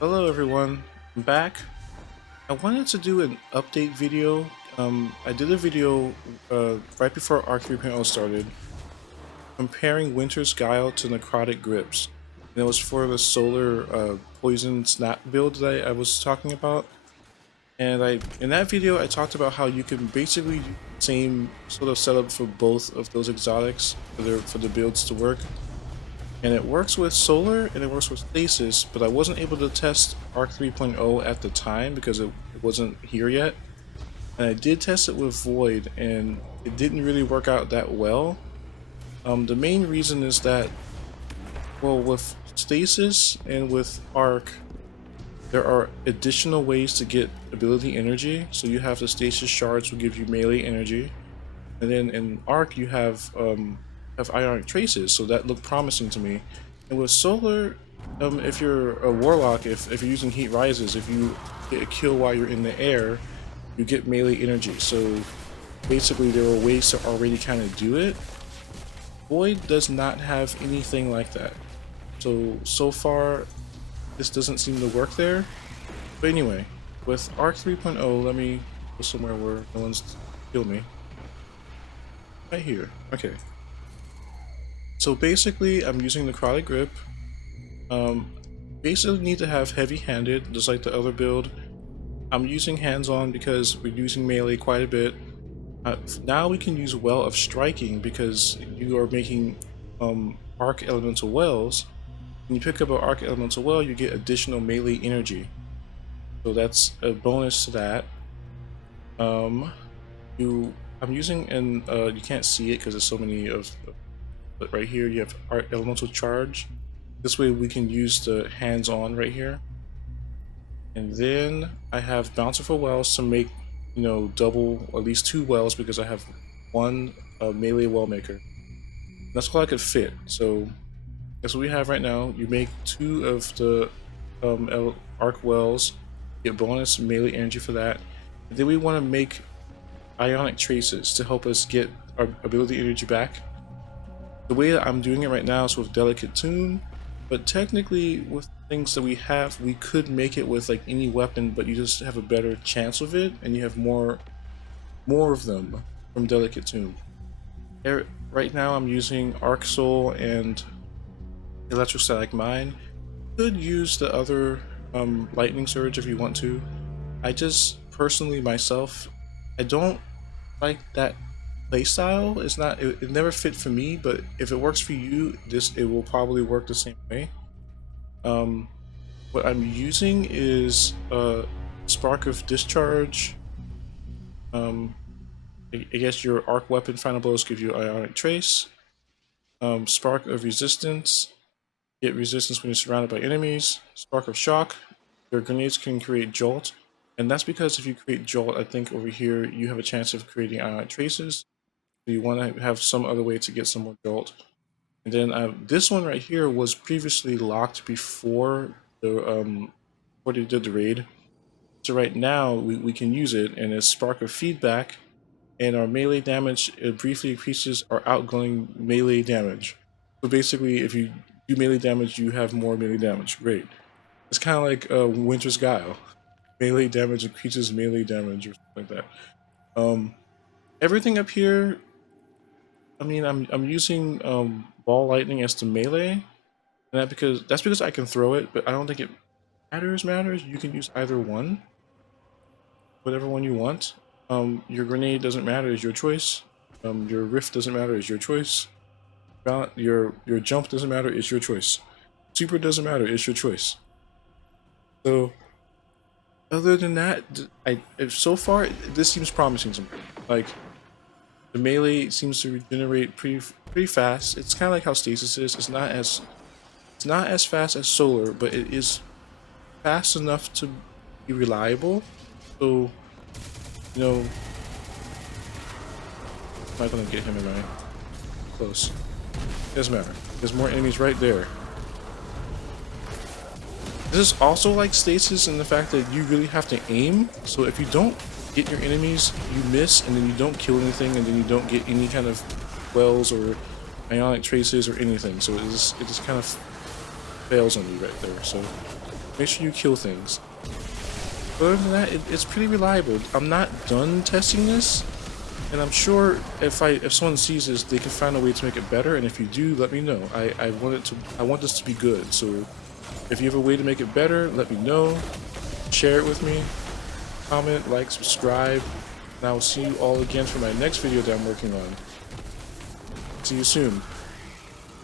Hello everyone, I'm back. I wanted to do an update video. I did a video right before Arc 3.0 started comparing Winter's Guile to Necrotic Grips. And it was for the solar poison snap build that I was talking about. And in that video I talked about how you can basically use the same sort of setup for both of those exotics for the builds to work. And it works with solar and it works with stasis, but I wasn't able to test Arc 3.0 at the time because it wasn't here yet. And I did test it with Void and it didn't really work out that well. The main reason is that, well, with stasis and with Arc, there are additional ways to get ability energy. So you have the stasis shards, will give you melee energy, and then in Arc you have ionic traces, so that looked promising to me. And with solar, if you're a warlock, if you're using heat rises, if you get a kill while you're in the air, you get melee energy. So basically there are ways to already kind of do it. Void does not have anything like that. So far this doesn't seem to work there. But anyway, with Arc 3.0, let me go somewhere where no one's killed me. Right here. Okay. So basically, I'm using the Necrotic Grip. Basically need to have heavy-handed, just like the other build. I'm using hands-on because we're using melee quite a bit. Now we can use Well of Striking because you are making Arc Elemental Wells. When you pick up an Arc Elemental Well, you get additional melee energy. So that's a bonus to that. I'm using, and you can't see it because there's so many of. But right here you have Art Elemental Charge. This way we can use the hands-on right here. And then I have Bountiful Wells to make, you know, double, at least 2 wells because I have one melee well maker. That's all I could fit. So that's what we have right now. You make 2 of the Arc Wells, get bonus melee energy for that. And then we want to make Ionic Traces to help us get our ability energy back. The way that I'm doing it right now is with Delicate Tune, but technically with things that we have, we could make it with like any weapon, but you just have a better chance of it, and you have more of them from Delicate Tune. Right now I'm using Arc Soul and Electrostatic Mine. You could use the other Lightning Surge if you want to. I just personally myself, I don't like that playstyle. It's not, it never fit for me, but if it works for you, it will probably work the same way. What I'm using is Spark of Discharge. I guess your Arc Weapon Final Blows give you Ionic Trace. Spark of Resistance, get resistance when you're surrounded by enemies. Spark of Shock, your grenades can create Jolt, and that's because if you create Jolt, I think over here you have a chance of creating Ionic Traces. You want to have some other way to get some more Jolt. And then this one right here was previously locked before they did the raid. So right now we can use it, and it's Spark of Feedback, and our melee damage briefly increases our outgoing melee damage. So basically, if you do melee damage, you have more melee damage. Great. It's kind of like Winter's Guile. Melee damage increases melee damage or something like that. Everything up here, I mean, I'm using Ball Lightning as the melee, and that's because I can throw it, but I don't think it matters. You can use either one, whatever one you want. Your grenade doesn't matter; it's your choice. Your rift doesn't matter; it's your choice. Your jump doesn't matter; it's your choice. Super doesn't matter; it's your choice. So, other than that, so far this seems promising to me. Like, the melee seems to regenerate pretty fast. It's kind of like how stasis is. It's not as fast as solar, but it is fast enough to be reliable. So, you know, I'm not gonna get him in my close. Doesn't matter. There's more enemies right there. This is also like stasis in the fact that you really have to aim. So if you don't hit your enemies, you miss, and then you don't kill anything, and then you don't get any kind of wells or ionic traces or anything. So it just kind of fails on you right there. So Make sure you kill things. Other than that, it's pretty reliable. I'm not done testing this, and I'm sure if someone sees this, they can find a way to make it better. And if you do, let me know. I want this to be good. So if you have a way to make it better, let me know. Share it with me. Comment, like, subscribe, and I will see you all again for my next video that I'm working on. See you soon.